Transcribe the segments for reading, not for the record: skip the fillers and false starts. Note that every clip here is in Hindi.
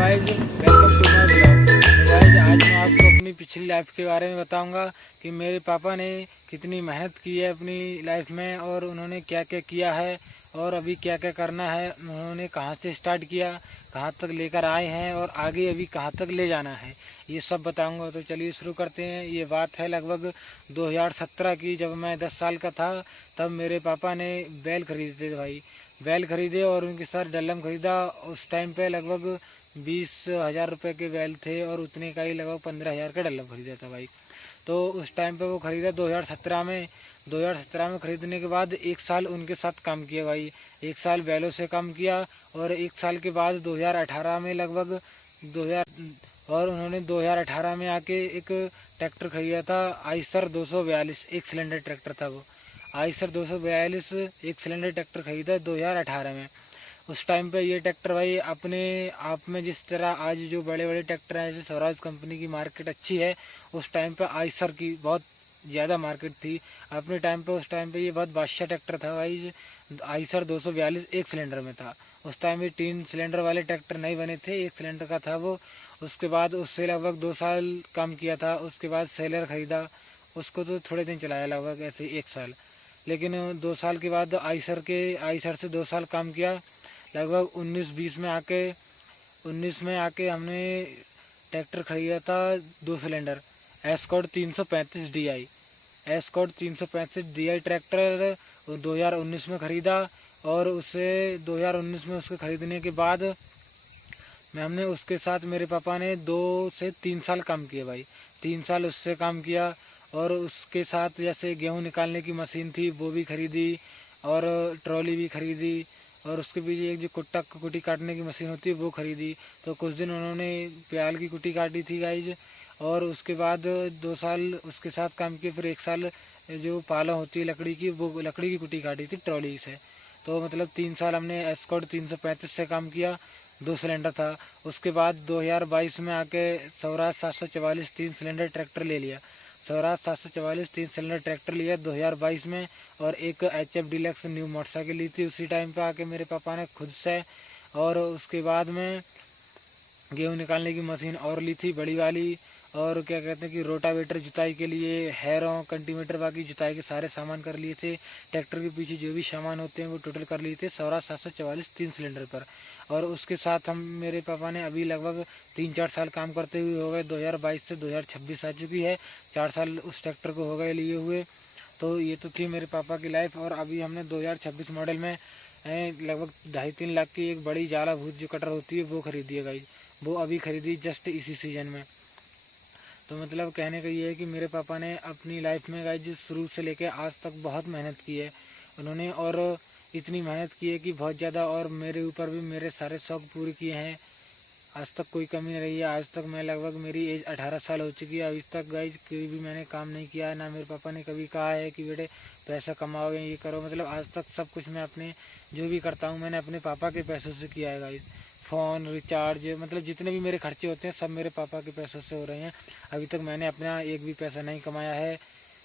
Guys, welcome to my blog. तो गाइस, आज मैं आपको अपनी पिछली लाइफ के बारे में बताऊंगा कि मेरे पापा ने कितनी मेहनत की है अपनी लाइफ में और उन्होंने क्या क्या किया है और अभी क्या क्या करना है। उन्होंने कहां से स्टार्ट किया, कहां तक लेकर आए हैं और आगे अभी कहां तक ले जाना है, ये सब बताऊंगा। तो चलिए शुरू करते हैं। ये बात है लगभग 2017 की, जब मैं 10 साल का था। तब मेरे पापा ने बैल खरीदे थे भाई। बैल खरीदे और उनके साथ डल्लम खरीदा। उस टाइम पे लगभग 20,000 रुपये के बैल थे और उतने का ही लगभग 15,000 का डल्लम खरीदा था भाई। तो उस टाइम पे वो खरीदा 2017 में। 2017 में ख़रीदने के बाद 1 साल उनके साथ काम किया भाई। 1 साल बैलों से काम किया और 1 साल के बाद 2018 में लगभग 2000 और उन्होंने 2018 में आके एक ट्रैक्टर खरीदा था, आइसर 242। एक सिलेंडर ट्रैक्टर था वो। आइसर 242 एक सिलेंडर ट्रैक्टर खरीदा 2018 में। उस टाइम पे ये ट्रैक्टर भाई अपने आप में, जिस तरह आज जो बड़े बड़े ट्रैक्टर हैं जैसे स्वराज कंपनी की मार्केट अच्छी है, उस टाइम पे आइसर की बहुत ज़्यादा मार्केट थी अपने टाइम पे। उस टाइम पे ये बहुत बादशाह ट्रैक्टर था भाई। आइसर 242 एक सिलेंडर में था। उस टाइम में 3 सिलेंडर वाले ट्रैक्टर नहीं बने थे, एक सिलेंडर का था वो। उसके बाद उससे लगभग 2 साल काम किया था। उसके बाद सेलर ख़रीदा, उसको तो थोड़े दिन चलाया लगभग ऐसे 1 साल। लेकिन 2 साल के बाद आइसर से 2 साल काम किया। लगभग 19 में आके हमने ट्रैक्टर खरीदा था 2 cylinder, escort 335 DI। Escort 335 DI tractor 2019 में ख़रीदा। और उससे 2019 में उसके ख़रीदने के बाद हमने उसके साथ, मेरे पापा ने 2 से 3 साल काम किया भाई। 3 साल उससे काम किया। और उसके साथ जैसे गेहूं निकालने की मशीन थी वो भी ख़रीदी और ट्रॉली भी ख़रीदी। और उसके पीछे एक जो कुटी काटने की मशीन होती है वो ख़रीदी। तो कुछ दिन उन्होंने प्याल की कुटी काटी थी गाइज। और उसके बाद 2 साल उसके साथ काम किए। फिर 1 साल जो पाला होती है लकड़ी की, वो लकड़ी की कुटी काटी थी ट्रॉली से। तो मतलब 3 साल हमने एस्कॉर्ट 335 से काम किया, 2 सिलेंडर था। उसके बाद 2022 में आके स्वराज 744 3 सिलेंडर ट्रैक्टर ले लिया। स्वराज 744 3 सिलेंडर ट्रैक्टर लिया 2022 में। और एक HF डीलक्स न्यू मोटरसाइकिल ली थी उसी टाइम पे आके मेरे पापा ने खुद से। और उसके बाद में गेहूँ निकालने की मशीन और ली थी बड़ी वाली। और क्या कहते हैं कि रोटावेटर जुताई के लिए, हैरों, कल्टीवेटर, बाकी जुताई के सारे सामान कर लिए थे। ट्रैक्टर के पीछे जो भी सामान होते हैं वो टोटल कर लिए थे स्वराज 744 3 सिलेंडर पर। और उसके साथ मेरे पापा ने अभी लगभग 3-4 साल काम करते हुए हो गए। 2022 से 2026 आ चुकी है, 4 साल उस ट्रैक्टर को हो गए लिए हुए। तो ये तो थी मेरे पापा की लाइफ। और अभी हमने 2026 मॉडल में लगभग 2.5-3 लाख की एक बड़ी जाला भूत जो कटर होती है वो खरीदी है गाइस। वो अभी खरीदी जस्ट इसी सीजन में। तो मतलब कहने का ये है कि मेरे पापा ने अपनी लाइफ में गाइस शुरू से लेकर आज तक बहुत मेहनत की है उन्होंने। और इतनी मेहनत की है कि बहुत ज़्यादा। और मेरे ऊपर भी मेरे सारे शौक़ पूरे किए हैं। आज तक कोई कमी नहीं रही है। आज तक मैं लगभग, मेरी एज 18 साल हो चुकी है। अभी तक गाइज कोई भी मैंने काम नहीं किया है, ना मेरे पापा ने कभी कहा है कि बेटे पैसा कमाओ या ये करो। मतलब आज तक सब कुछ मैं अपने, जो भी करता हूँ मैंने अपने पापा के पैसों से किया है गाइज। फ़ोन रिचार्ज, मतलब जितने भी मेरे खर्चे होते हैं सब मेरे पापा के पैसों से हो रहे हैं। अभी तक मैंने अपना एक भी पैसा नहीं कमाया है।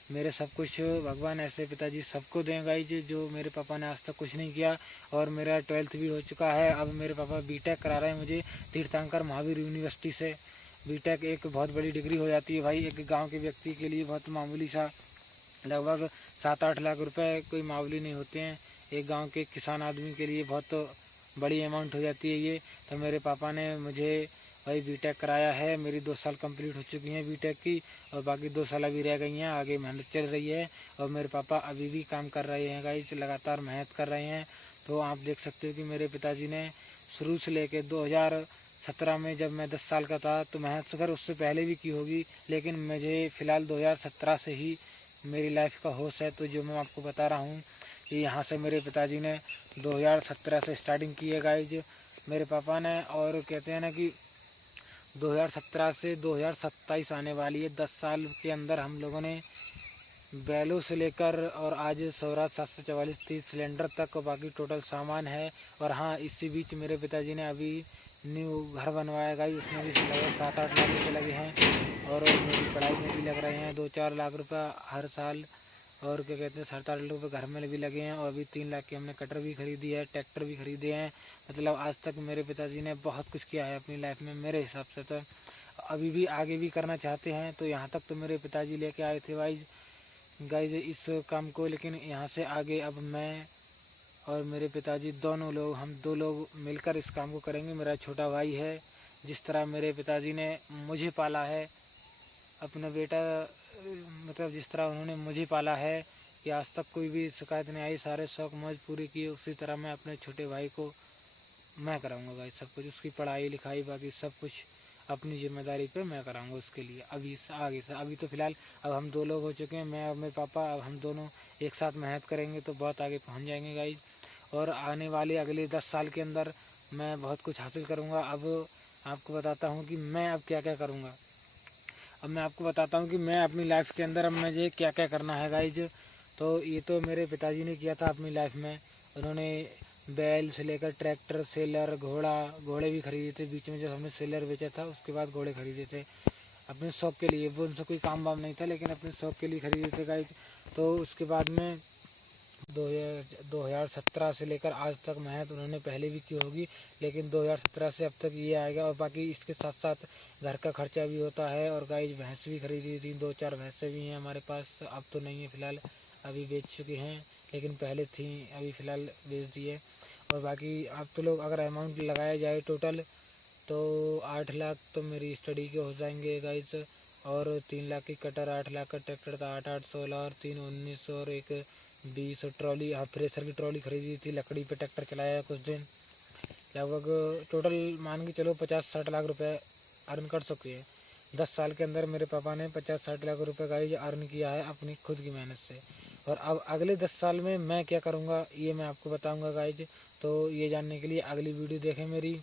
मेरे सब कुछ भगवान ऐसे पिताजी सबको दें गाइज, जो मेरे पापा ने आज तक कुछ नहीं किया। और मेरा 12th भी हो चुका है। अब मेरे पापा बीटेक करा रहे हैं मुझे तीर्थंकर महावीर यूनिवर्सिटी से। बीटेक एक बहुत बड़ी डिग्री हो जाती है भाई, एक गांव के व्यक्ति के लिए बहुत मामूली सा, लगभग 7-8 लाख रुपए कोई मामूली नहीं होते हैं। एक गांव के किसान आदमी के लिए बहुत बड़ी अमाउंट हो जाती है ये। तो मेरे पापा ने मुझे भाई बीटेक कराया है। मेरी 2 साल कंप्लीट हो चुकी हैं बीटेक की, और बाकी 2 साल अभी रह गई हैं। आगे मेहनत चल रही है और मेरे पापा अभी भी काम कर रहे हैं गाइस, लगातार मेहनत कर रहे हैं। तो आप देख सकते हो कि मेरे पिताजी ने शुरू से लेकर 2017 में, जब मैं 10 साल का था, तो मेहनत अगर उससे पहले भी की होगी, लेकिन मुझे फ़िलहाल 2017 से ही मेरी लाइफ का होश है। तो जो मैं आपको बता रहा हूँ कि यहाँ से मेरे पिताजी ने 2017 से स्टार्टिंग की है गाइज मेरे पापा ने। और कहते हैं ना कि 2017 से 2027 आने वाली है, 10 साल के अंदर हम लोगों ने बैलों से लेकर और आज स्वराज 744 30 सिलेंडर तक बाकी टोटल सामान है। और हाँ, इसी बीच मेरे पिताजी ने अभी न्यू घर बनवाया गई, उसमें भी लगभग 7-8 लाख रुपये लगे हैं। और मेरी पढ़ाई में भी लग रहे हैं 2-4 लाख रुपये हर साल। और क्या कहते हैं 67 रुपये घर में भी लगे हैं, और अभी 3 लाख की हमने कटर भी खरीदी है, ट्रैक्टर भी खरीदे हैं। मतलब आज तक मेरे पिताजी ने बहुत कुछ किया है अपनी लाइफ में मेरे हिसाब से, तो अभी भी आगे भी करना चाहते हैं। तो यहाँ तक तो मेरे पिताजी लेके आए थे गाइज इस काम को, लेकिन यहाँ से आगे अब मैं और मेरे पिताजी दोनों लोग, हम 2 लोग मिलकर इस काम को करेंगे। मेरा छोटा भाई है, जिस तरह मेरे पिताजी ने मुझे पाला है अपना बेटा, मतलब जिस तरह उन्होंने मुझे पाला है कि आज तक कोई भी शिकायत नहीं आई, सारे शौक मौज पूरी किए, उसी तरह मैं अपने छोटे भाई को मैं कराऊंगा भाई सब कुछ, उसकी पढ़ाई लिखाई बाकी सब कुछ अपनी जिम्मेदारी पे मैं कराऊंगा उसके लिए। अभी से आगे से, अभी तो फ़िलहाल अब हम 2 लोग हो चुके हैं, मैं और मेरे पापा, अब हम दोनों एक साथ मेहनत करेंगे तो बहुत आगे पहुंच जाएंगे गाइज। और आने वाले अगले 10 साल के अंदर मैं बहुत कुछ हासिल करूंगा। अब आपको बताता हूँ कि मैं अब क्या क्या करूँगा। अब मैं आपको बताता हूँ कि मैं अपनी लाइफ के अंदर अब मुझे क्या क्या करना है गाइज। तो ये तो मेरे पिताजी ने किया था अपनी लाइफ में, उन्होंने बैल से लेकर ट्रैक्टर, सेलर, घोड़े भी खरीदे थे। बीच में जब हमने सेलर बेचा था उसके बाद घोड़े खरीदे थे अपने शौक़ के लिए। वो उनसे कोई काम वाम नहीं था, लेकिन अपने शौक़ के लिए खरीदे थे गाइज। तो उसके बाद में 2017 से लेकर आज तक मेहनत उन्होंने पहले भी की होगी, लेकिन 2017 से अब तक ये आएगा। और बाकी इसके साथ साथ घर का खर्चा भी होता है। और गाय भैंस भी खरीदी थी, 2-4 भैंसें भी हैं हमारे पास, अब तो नहीं है फ़िलहाल, अभी बेच चुके हैं, लेकिन पहले थी, अभी फ़िलहाल बेच दिए। और बाकी अब तो लोग अगर अमाउंट लगाया जाए टोटल तो 8 लाख तो मेरी स्टडी के हो जाएंगे गाइस। और 3 लाख की कटर, 8 लाख का ट्रैक्टर था, 8-8 16 और 3 19 और 1 20 ट्रॉली, हाँ थ्रेसर की ट्रॉली खरीदी थी, लकड़ी पे ट्रैक्टर चलाया कुछ दिन, लगभग टोटल मान के चलो 50-60 लाख रुपए अर्न कर चुके हैं। 10 साल के अंदर मेरे पापा ने 50-60 लाख रुपए का ये अर्न किया है अपनी खुद की मेहनत से। और अब अगले 10 साल में मैं क्या करूँगा ये मैं आपको बताऊँगा गाइज। तो ये जानने के लिए अगली वीडियो देखें मेरी,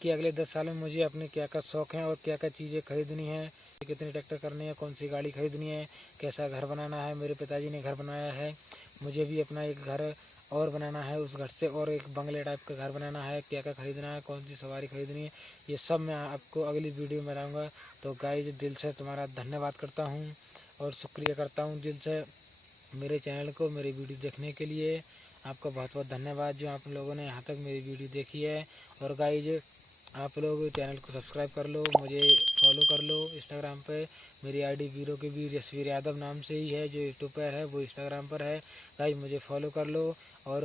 कि अगले 10 साल में मुझे अपने क्या क्या शौक़ हैं और क्या क्या चीज़ें खरीदनी है, कितने ट्रैक्टर करने हैं, कौन सी गाड़ी खरीदनी है, कैसा घर बनाना है। मेरे पिताजी ने घर बनाया है, मुझे भी अपना एक घर और बनाना है, उस घर से और एक बंगले टाइप का घर बनाना है। क्या क्या खरीदना है, कौन सी सवारी खरीदनी है, ये सब मैं आपको अगली वीडियो में बताऊँगा। तो गाइज दिल से तुम्हारा धन्यवाद करता हूँ और शुक्रिया करता हूँ दिल से मेरे चैनल को, मेरी वीडियो देखने के लिए। आपका बहुत बहुत धन्यवाद जो आप लोगों ने यहाँ तक मेरी वीडियो देखी है। और गाइज आप लोग चैनल को सब्सक्राइब कर लो, मुझे फॉलो कर लो इंस्टाग्राम पे। मेरी आईडी वीरो के वीर यशवीर यादव नाम से ही है, जो यूट्यूब पर है वो इंस्टाग्राम पर है। गाइज मुझे फॉलो कर लो और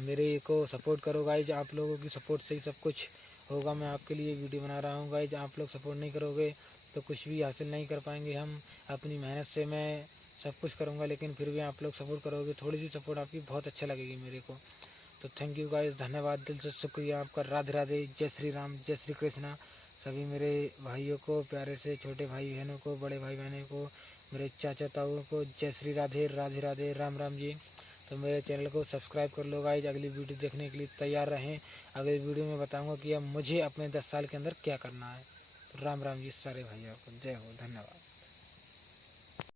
मेरे को सपोर्ट करो गाइज। आप लोगों की सपोर्ट से ही सब कुछ होगा। मैं आपके लिए वीडियो बना रहा हूँ गाइज, आप लोग सपोर्ट नहीं करोगे तो कुछ भी हासिल नहीं कर पाएंगे हम। अपनी मेहनत से मैं सब कुछ करूँगा, लेकिन फिर भी आप लोग सपोर्ट करोगे, थोड़ी सी सपोर्ट आपकी बहुत अच्छा लगेगी मेरे को। तो थैंक यू गाइस, धन्यवाद, दिल से शुक्रिया आपका। राधे राधे, जय श्री राम, जय श्री कृष्णा। सभी मेरे भाइयों को, प्यारे से छोटे भाई बहनों को, बड़े भाई बहनों को, मेरे चाचा ताऊओं को जय श्री राधे, राधे राधे, राम राम जी। तो मेरे चैनल को सब्सक्राइब कर लो गाइज। अगली वीडियो देखने के लिए तैयार रहें। अगली वीडियो में बताऊँगा कि अब मुझे अपने 10 साल के अंदर क्या करना है। तो राम राम जी सारे भाइयों को, जय हो, धन्यवाद।